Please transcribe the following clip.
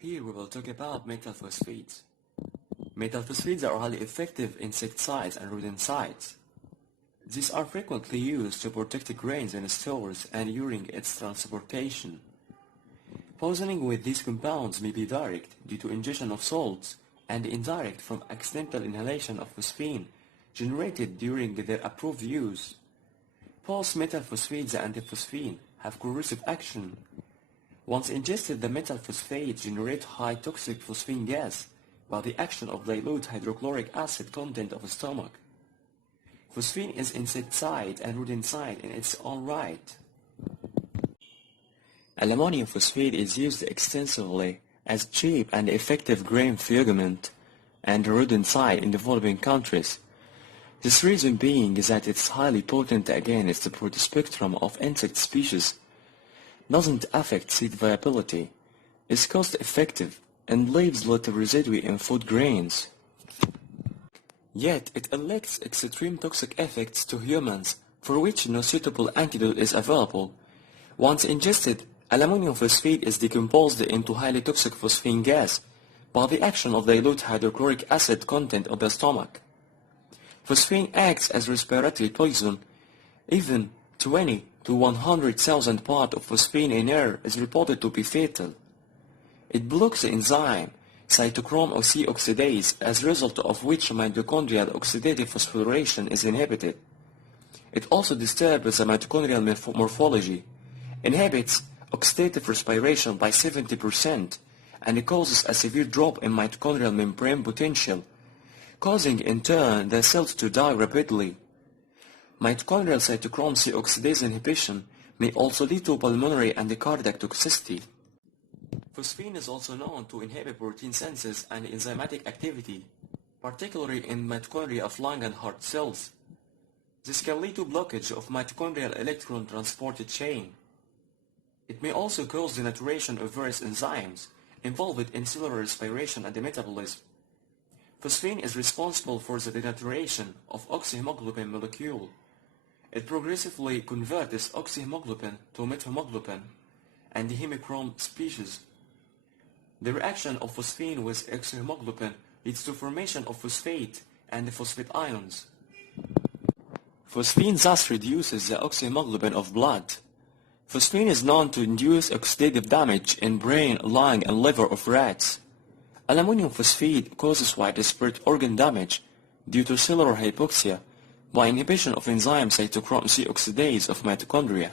Here we will talk about metal phosphates. Metal phosphates are highly effective insecticides and rodenticides. These are frequently used to protect grains in stores and during its transportation. Poisoning with these compounds may be direct due to ingestion of salts and indirect from accidental inhalation of phosphine generated during their approved use. Both metal phosphates and phosphine have corrosive action. Once ingested, the metal phosphates generate high toxic phosphine gas by the action of dilute hydrochloric acid content of the stomach. Phosphine is insecticide and rodenticide in its own right. Ammonium phosphate is used extensively as cheap and effective grain fungicide and rodenticide in developing countries. This reason being is that it's highly potent against the broad spectrum of insect species, doesn't affect seed viability, is cost effective, and leaves little residue in food grains. Yet it elicits extreme toxic effects to humans for which no suitable antidote is available. Once ingested, ammonium phosphate is decomposed into highly toxic phosphine gas by the action of dilute hydrochloric acid content of the stomach. Phosphine acts as respiratory poison. Even 20 to 100,000 parts of phosphine in air is reported to be fatal. It blocks the enzyme cytochrome C oxidase, as a result of which mitochondrial oxidative phosphorylation is inhibited. It also disturbs the mitochondrial morphology, inhibits oxidative respiration by 70%, and it causes a severe drop in mitochondrial membrane potential, causing in turn the cells to die rapidly. Mitochondrial cytochrome C oxidase inhibition may also lead to pulmonary and cardiac toxicity. Phosphine is also known to inhibit protein synthesis and enzymatic activity, particularly in mitochondria of lung and heart cells. This can lead to blockage of mitochondrial electron transport chain. It may also cause denaturation of various enzymes involved in cellular respiration and metabolism. Phosphine is responsible for the denaturation of oxyhemoglobin molecule. It progressively converts oxyhemoglobin to methemoglobin and the hemochrome species. The reaction of phosphine with oxyhemoglobin leads to formation of phosphate and phosphate ions. Phosphine thus reduces the oxyhemoglobin of blood. Phosphine is known to induce oxidative damage in brain, lung, and liver of rats. Ammonium phosphate causes widespread organ damage due to cellular hypoxia by inhibition of enzyme cytochrome C oxidase of mitochondria.